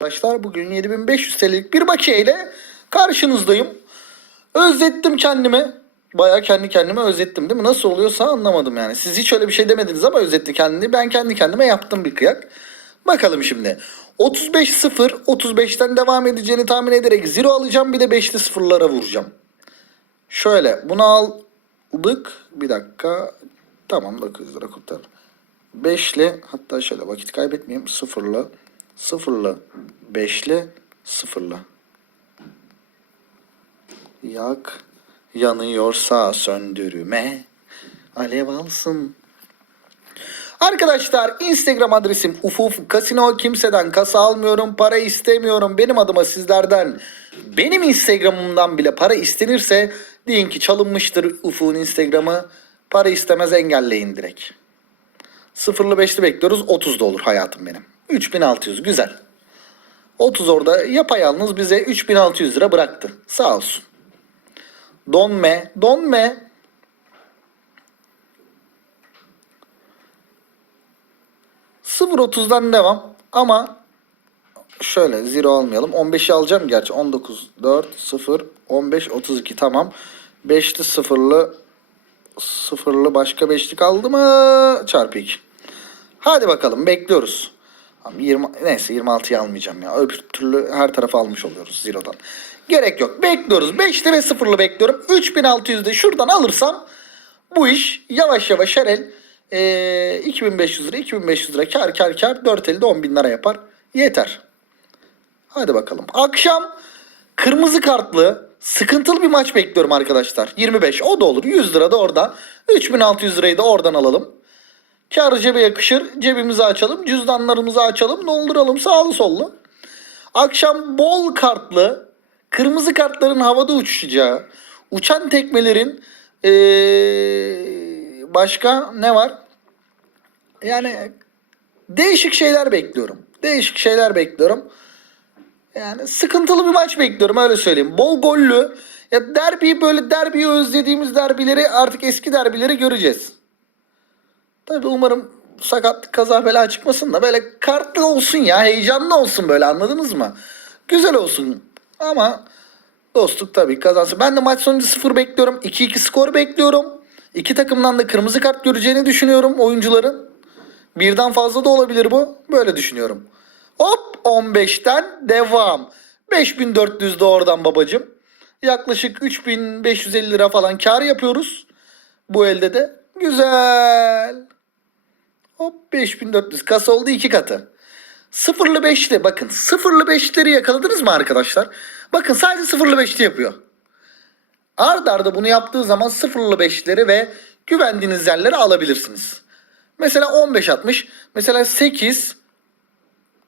Arkadaşlar bugün 7500 TL'lik bir bakiye ile karşınızdayım. Özlettim kendimi. Bayağı kendi kendime özettim değil mi? Nasıl oluyorsa anlamadım yani. Siz hiç öyle bir şey demediniz ama özetti kendini. Ben kendi kendime yaptım bir kıyak. Bakalım şimdi. 35-0, 35'ten devam edeceğini tahmin ederek 0 alacağım. Bir de 5'li sıfırlara vuracağım. Şöyle bunu aldık. Bir dakika. Tamam 900 lira kurtar. 5'li hatta şöyle vakit kaybetmeyeyim. Sıfırlı, sıfırlı, 5'li, sıfırlı. Yak yanıyorsa söndürüme alev alsın. Arkadaşlar Instagram adresim ufuf kasino kimseden kasa almıyorum para istemiyorum benim adıma sizlerden benim Instagram'ımdan bile para istenirse deyin ki çalınmıştır ufuk'un Instagram'ı para istemez engelleyin direkt. Sıfırlı beşli bekliyoruz 30 da olur hayatım benim 3600 güzel 30 orada yapayalnız bize 3600 lira bıraktı sağ olsun. Donme, donme. Sıfır otuzdan devam ama şöyle zero almayalım. 15'i alacağım gerçi. 19, 4, 0, 15, 32 tamam. 5'li sıfırlı sıfırlı başka beşli kaldı mı? Çarpı 2. Hadi bakalım bekliyoruz. Abi 20, neyse 26'yı almayacağım ya. Öbür türlü her tarafı almış oluyoruz zero'dan. Gerek yok. Bekliyoruz. 5'li ve 0'lı bekliyorum. 3600'de şuradan alırsam bu iş yavaş yavaş her el ee, 2500 lira 2500 lira kar kar kar 4 elde 10 bin lira yapar. Yeter. Hadi bakalım. Akşam kırmızı kartlı sıkıntılı bir maç bekliyorum arkadaşlar. 25 o da olur. 100 lira da orada. 3600 lirayı da oradan alalım. Kar cebe yakışır. Cebimizi açalım. Cüzdanlarımızı açalım. Dolduralım sağlı sollu. Akşam bol kartlı kırmızı kartların havada uçuşacağı, uçan tekmelerin ee, başka ne var? Yani değişik şeyler bekliyorum. Değişik şeyler bekliyorum. Yani sıkıntılı bir maç bekliyorum öyle söyleyeyim. Bol gollü. Ya derbi böyle derbiyi özlediğimiz derbileri artık eski derbileri göreceğiz. Tabii umarım sakatlık kaza bela çıkmasın da böyle kartlı olsun ya heyecanlı olsun böyle anladınız mı? Güzel olsun ama dostluk tabii kazansın. Ben de maç sonucu 0 bekliyorum. 2-2 skor bekliyorum. İki takımdan da kırmızı kart göreceğini düşünüyorum oyuncuların. Birden fazla da olabilir bu. Böyle düşünüyorum. Hop 15'ten devam. 5400 de oradan babacım. Yaklaşık 3550 lira falan kar yapıyoruz. Bu elde de. Güzel. Hop 5400. Kasa oldu iki katı. Sıfırlı beşli bakın sıfırlı beşleri yakaladınız mı arkadaşlar? Bakın sadece sıfırlı beşli yapıyor. Arda arda bunu yaptığı zaman sıfırlı beşleri ve güvendiğiniz yerleri alabilirsiniz. Mesela 15 atmış. Mesela 8,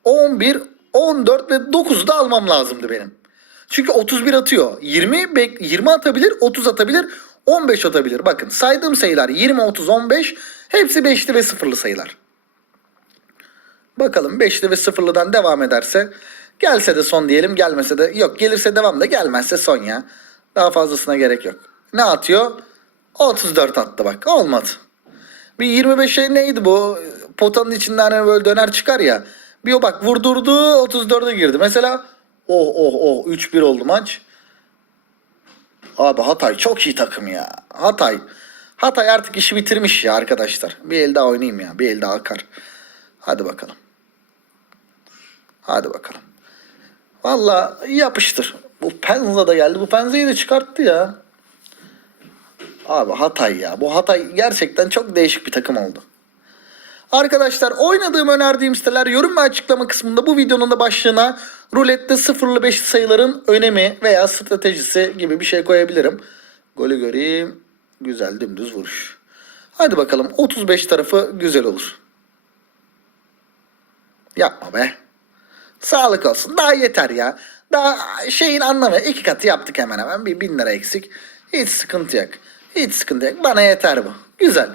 11, 14 ve 9'u da almam lazımdı benim. Çünkü 31 atıyor. 20 bek- 20 atabilir, 30 atabilir, 15 atabilir. Bakın saydığım sayılar 20, 30, 15 hepsi 5'li ve 0'lı sayılar. Bakalım 5'li ve 0'lıdan devam ederse gelse de son diyelim gelmese de yok gelirse devam da gelmezse son ya. Daha fazlasına gerek yok. Ne atıyor? 34 attı bak olmadı. Bir 25'e neydi bu? Potanın içinden hani böyle döner çıkar ya. Bir o bak vurdurdu 34'e girdi. Mesela oh oh oh 3-1 oldu maç. Abi Hatay çok iyi takım ya. Hatay. Hatay artık işi bitirmiş ya arkadaşlar. Bir el daha oynayayım ya. Bir el daha akar. Hadi bakalım. Hadi bakalım. Valla yapıştır. Bu Penza da geldi. Bu Penza'yı da çıkarttı ya. Abi Hatay ya. Bu Hatay gerçekten çok değişik bir takım oldu. Arkadaşlar oynadığım önerdiğim siteler yorum ve açıklama kısmında bu videonun da başlığına rulette sıfırlı beşli sayıların önemi veya stratejisi gibi bir şey koyabilirim. Golü göreyim. Güzel dümdüz vuruş. Hadi bakalım 35 tarafı güzel olur. Yapma be. Sağlık olsun. Daha yeter ya. Daha şeyin anlamı. iki katı yaptık hemen hemen. Bir bin lira eksik. Hiç sıkıntı yok. Hiç sıkıntı yok. Bana yeter bu. Güzel.